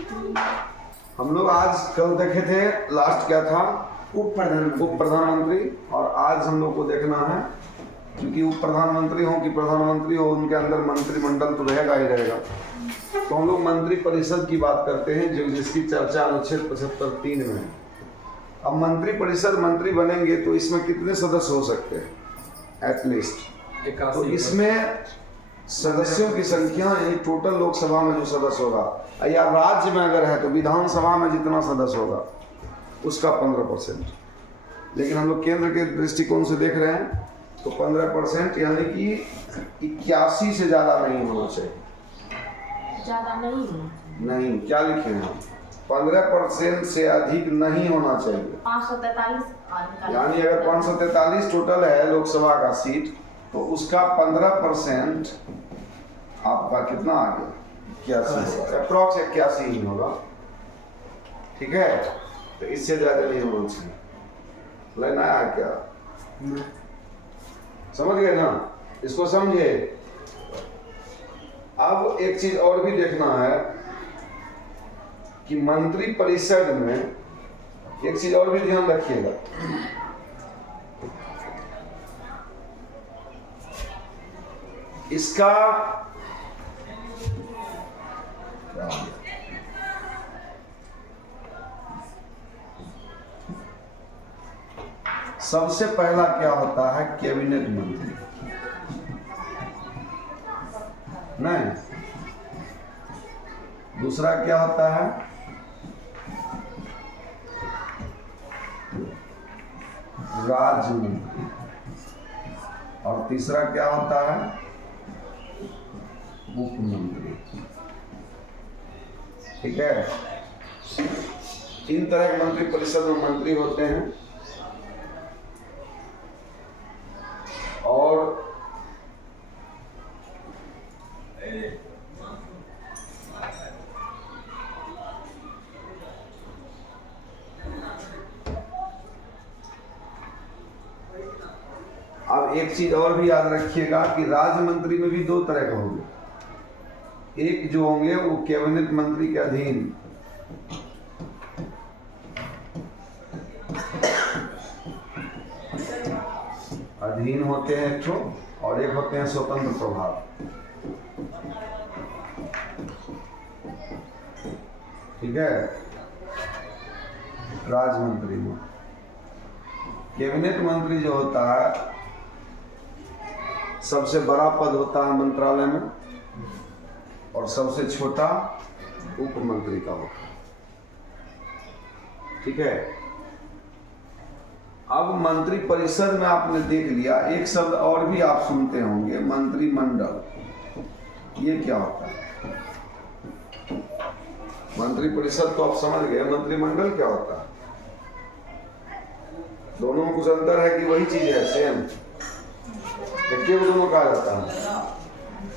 हम लोग आज कल देखे थे, लास्ट क्या था, उप प्रधानमंत्री। और आज हम लोग को देखना है, क्योंकि उप प्रधानमंत्री हो कि प्रधानमंत्री हो, उनके अंदर मंत्रिमंडल तो रहेगा ही रहेगा। तो हम लोग मंत्री परिषद की बात करते हैं, जो जिसकी चर्चा अनुच्छेद 75(3) में है। अब मंत्री परिषद मंत्री बनेंगे तो इसमें कितने सदस्य हो सकते हैं? एटलीस्ट तो इसमें सदस्यों की संख्या, यानी टोटल लोकसभा में जो सदस्य होगा, या राज्य में अगर है तो विधानसभा में जितना सदस्य होगा उसका 15%। लेकिन हम लोग केंद्र के दृष्टिकोण से देख रहे हैं तो 15%, यानी कि 81 से ज़्यादा नहीं होना चाहिए। ज़्यादा नहीं, क्या लिखे हैं? 15% से अधिक नहीं होना चाहिए। 543, यानी अगर 543 टोटल है लोकसभा का सीट, तो उसका 15% आपका कितना आ गया? 81 होगा, अप्रॉक्स 81 ही होगा। ठीक है, तो इससे ज़्यादा नहीं होना चाहिए। लेना है क्या? समझ गए ना? इसको समझे। अब एक चीज और भी देखना है कि मंत्री परिषद में एक चीज और भी ध्यान रखिएगा। इसका सबसे पहला क्या होता है? कैबिनेट मंत्री। नहीं, दूसरा क्या होता है? राज्य मंत्री। और तीसरा क्या होता है? उप मंत्री। ठीक है, 3 तरह के मंत्री परिषद में मंत्री होते हैं। और अब एक चीज और भी याद रखिएगा कि राज्य मंत्री में भी 2 तरह के होंगे। एक जो होंगे वो कैबिनेट मंत्री के अधीन, होते हैं एक ठो, और एक होते हैं स्वतंत्र प्रभार। ठीक है, राज्य मंत्री में कैबिनेट मंत्री जो होता है सबसे बड़ा पद होता है मंत्रालय में, और सबसे छोटा उप मंत्री का होता है। ठीक है, अब मंत्री परिषद में आपने देख लिया, एक शब्द और भी आप सुनते होंगे, मंत्रिमंडल। ये क्या होता है? मंत्री परिषद तो आप समझ गए, मंत्रिमंडल क्या होता है? दोनों में कुछ अंतर है कि वही चीज है, सेम? देखिए, वो दोनों कहा जाता है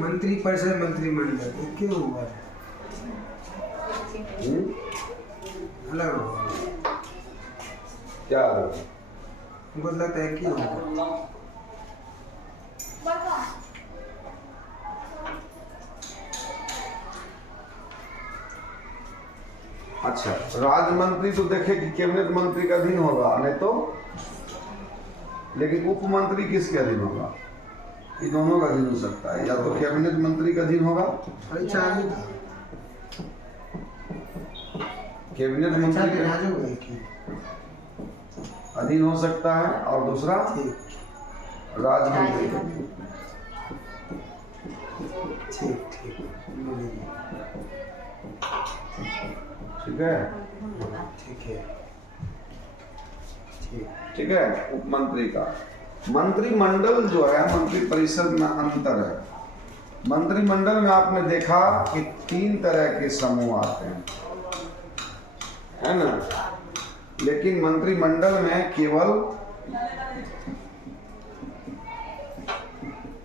मंत्री परिषद मंत्रिमंडल, एक क्यों हुआ है? अलग होगा क्या? हमको लगता है कि होगा। अच्छा, राज्य मंत्री तो देखे कि कैबिनेट मंत्री का अधीन होगा, नहीं तो। लेकिन उप मंत्री किसके अधीन होगा? ये दोनों का अधीन हो सकता है, या तो कैबिनेट मंत्री का अधीन होगा, कैबिनेट मंत्री के अधीन हो सकता है, और दूसरा राज्य मंत्री का। ठीक है, ठीक है। उप मंत्री का मंत्रिमंडल जो है, मंत्री परिषद में अंतर है। मंत्रिमंडल में आपने देखा कि 3 तरह के समूह आते हैं, है ना? लेकिन मंत्रिमंडल में केवल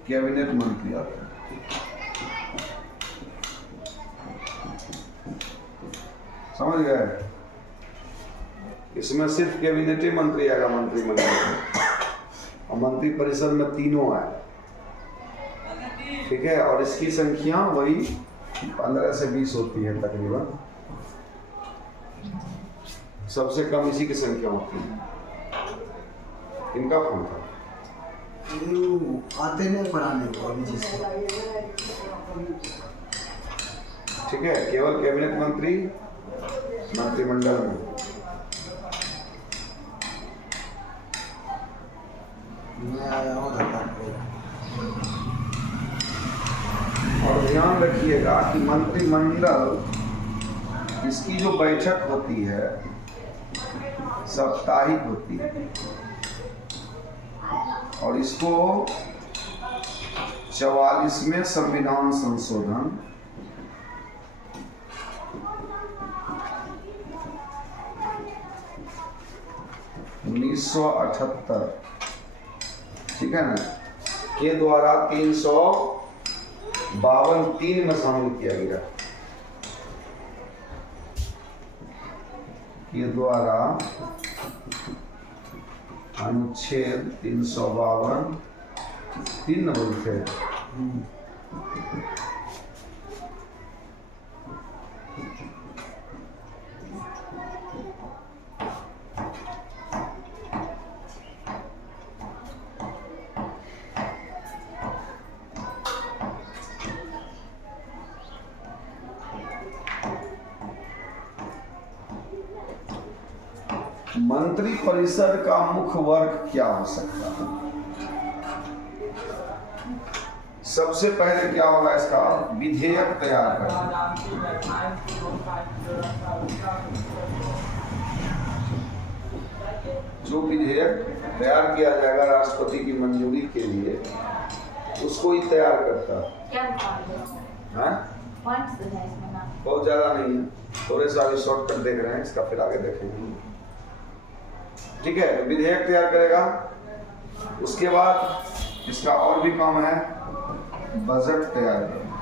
कैबिनेट मंत्री आते हैं। समझ गए? इसमें सिर्फ कैबिनेट मंत्री आएगा मंत्रिमंडल में, और मंत्री परिषद में तीनों आए। ठीक है, और इसकी संख्या वही 15 से 20 होती है तकरीबन। सबसे कम इसी की संख्या होती है। इनका फोन था। आते नहीं पढ़ाने को अभी जिसको। ठीक है, केवल कैबिनेट मंत्री मंत्रिमंडल में। मैं आया हूँ धक्का। और ध्यान रखिएगा कि मंत्रिमंडल इसकी जो बैठक होती है साप्ताहिक होती है और इसको 44वें संविधान संशोधन 1978 ठीक है ना के द्वारा 352 में शामिल किया गया। के द्वारा अनुच्छेद 352 3 नंबर थे। मंत्री परिषद का मुख्य वर्ग क्या हो सकता है? सबसे पहले क्या होगा इसका विधेयक तैयार करना। जो विधेयक तैयार किया जाएगा राष्ट्रपति की मंजूरी के लिए उसको ही तैयार करता है। क्या पॉइंट्स है इसमें ना? बहुत ज्यादा नहीं है, थोड़े सा अभी शॉर्टकट देख रहे हैं, इसका फिर आगे देखेंगे। ठीक है, विधेयक तैयार करेगा। उसके बाद इसका और भी काम है बजट तैयार करना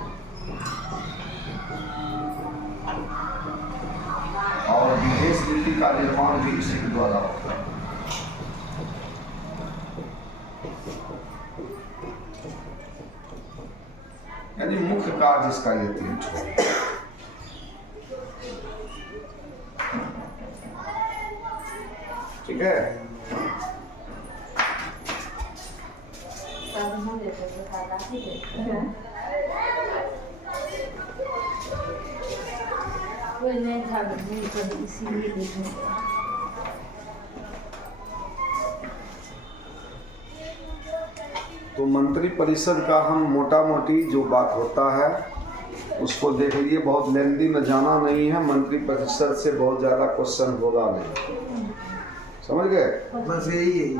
और विदेश नीति का निर्माण भी इसी के द्वारा होता है। यानी मुख्य कार्य इसका ये 3 छोड़। ठीक है, इसीलिए देखने तो मंत्री परिषद का हम मोटा मोटी जो बात होता है उसको देख लिए। बहुत लेंदी में जाना नहीं है, मंत्री परिषद से बहुत ज़्यादा क्वेश्चन होगा नहीं, समझ गए? बस यही है,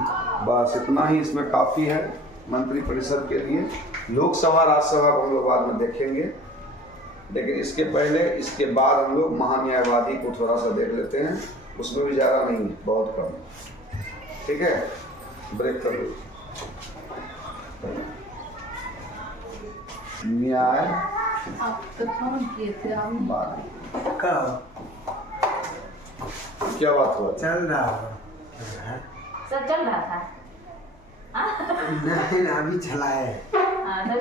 बस इतना ही इसमें काफ़ी है मंत्री परिषद के लिए। लोकसभा राज्यसभा को हम लोग बाद में देखेंगे, लेकिन इसके पहले इसके बाद हम लोग महान्यायवादी को थोड़ा सा देख लेते हैं। उसमें भी ज़्यादा नहीं है, बहुत कम। ठीक है, ब्रेक कर लो। न्याय आप तो फोन किए थे हम बाद कब क्या बात हुआ? चल रहा है? सब चल रहा था। नहीं ना, अभी चला है। तो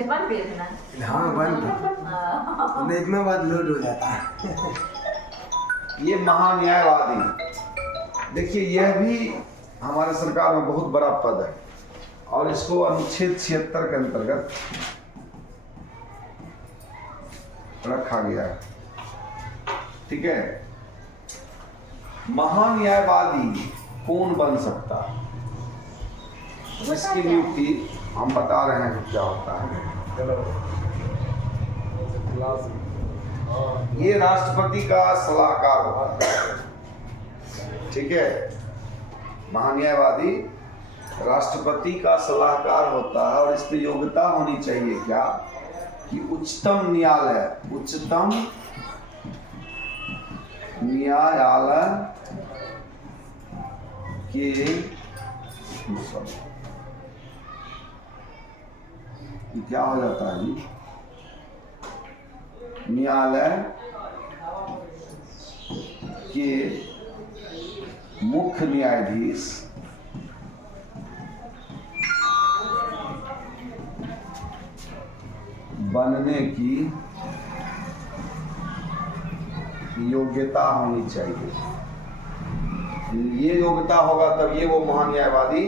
बंद किए थे ना? हाँ बंद, इतना बाद लोड हो जाता है। ये महान्यायवादी, देखिए यह भी हमारे सरकार में बहुत बड़ा पद है और इसको अनुच्छेद 76 के अंतर्गत रखा गया है। ठीक है, महान्यायवादी कौन बन सकता है इसकी नियुक्ति हम बता रहे हैं क्या होता है। ये राष्ट्रपति का सलाहकार होता है। ठीक है, महान्यायवादी राष्ट्रपति का सलाहकार होता है और इस पर योग्यता होनी चाहिए क्या कि उच्चतम न्यायालय के क्या हो जाता है जी, न्यायालय के मुख्य न्यायाधीश बनने की योग्यता होनी चाहिए। ये योग्यता होगा तब ये वो महान न्यायवादी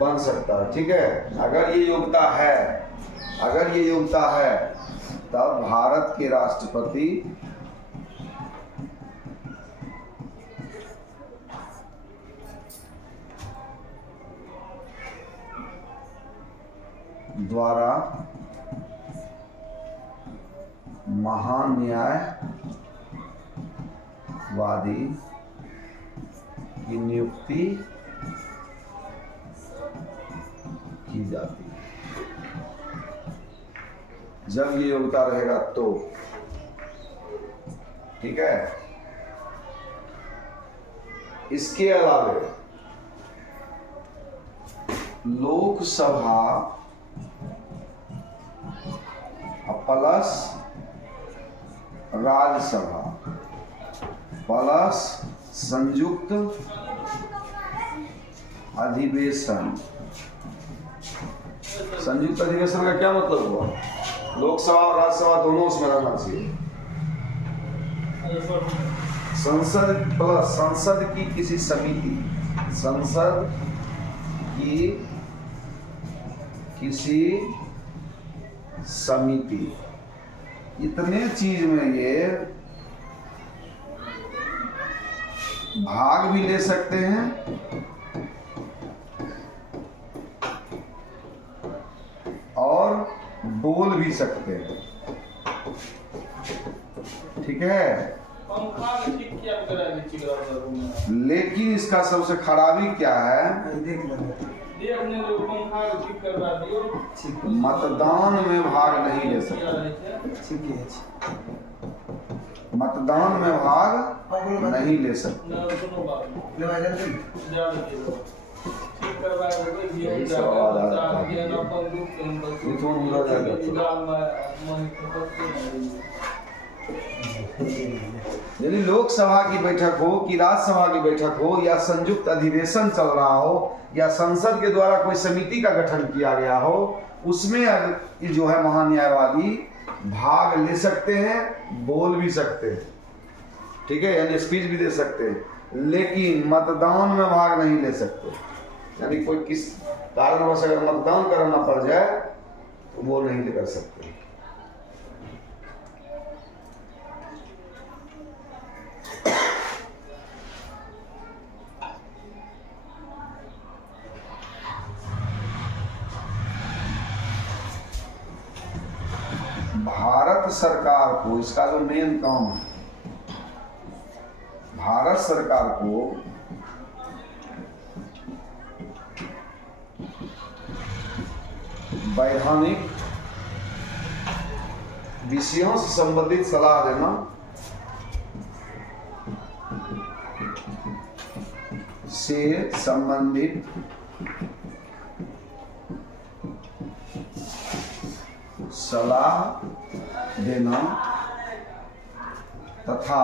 बन सकता है। ठीक है, अगर ये योग्यता है तब भारत के राष्ट्रपति द्वारा महान न्यायवादी की नियुक्ति की जाती है। जब ये योग्यता रहेगा तो, ठीक है। इसके अलावे लोकसभा प्लस राज्यसभा प्लस संयुक्त अधिवेशन। संयुक्त अधिवेशन का क्या मतलब हुआ? लोकसभा और राज्यसभा दोनों उसमें रहना चाहिए। संसद प्लस संसद की किसी समिति, संसद की किसी समिति, इतने चीज में ये भाग भी ले सकते हैं और बोल भी सकते हैं। ठीक है, लेकिन इसका सबसे खराबी क्या है? मतदान में भाग नहीं ले सकते। मतदान में भाग नहीं ले सकते। यही सब आवाज आ रहा है। यदि लोकसभा की बैठक हो कि राज्यसभा की बैठक हो या संयुक्त अधिवेशन चल रहा हो या संसद के द्वारा कोई समिति का गठन किया गया हो, उसमें जो है महान न्यायवादी भाग ले सकते हैं, बोल भी सकते हैं। ठीक है, यानी स्पीच भी दे सकते हैं, लेकिन मतदान में भाग नहीं ले सकते। यानी कोई किस कारणवश अगर मतदान कराना पड़ जाए तो वो नहीं कर सकते। भारत सरकार को, इसका जो मेन काम है, भारत सरकार को वैधानिक विषयों से संबंधित सलाह देना, से संबंधित सलाह देना तथा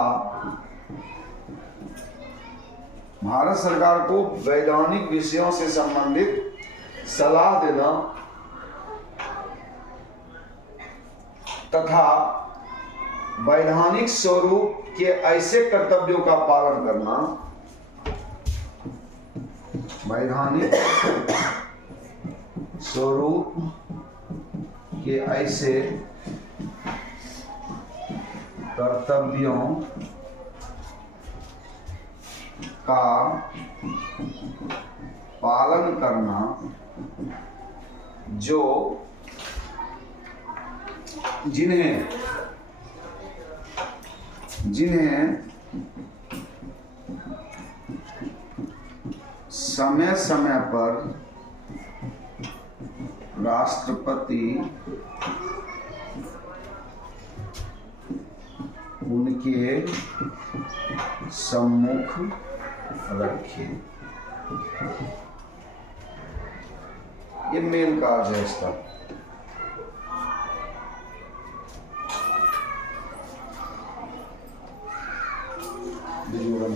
भारत सरकार को वैधानिक विषयों से संबंधित सलाह देना तथा वैधानिक स्वरूप के ऐसे कर्तव्यों का पालन करना, वैधानिक स्वरूप के ऐसे कर्तव्यों का पालन करना जो जिन्हें समय समय पर राष्ट्रपति उनके सम्मुख रखे। ये मेन कार्य है इसका। विजुअल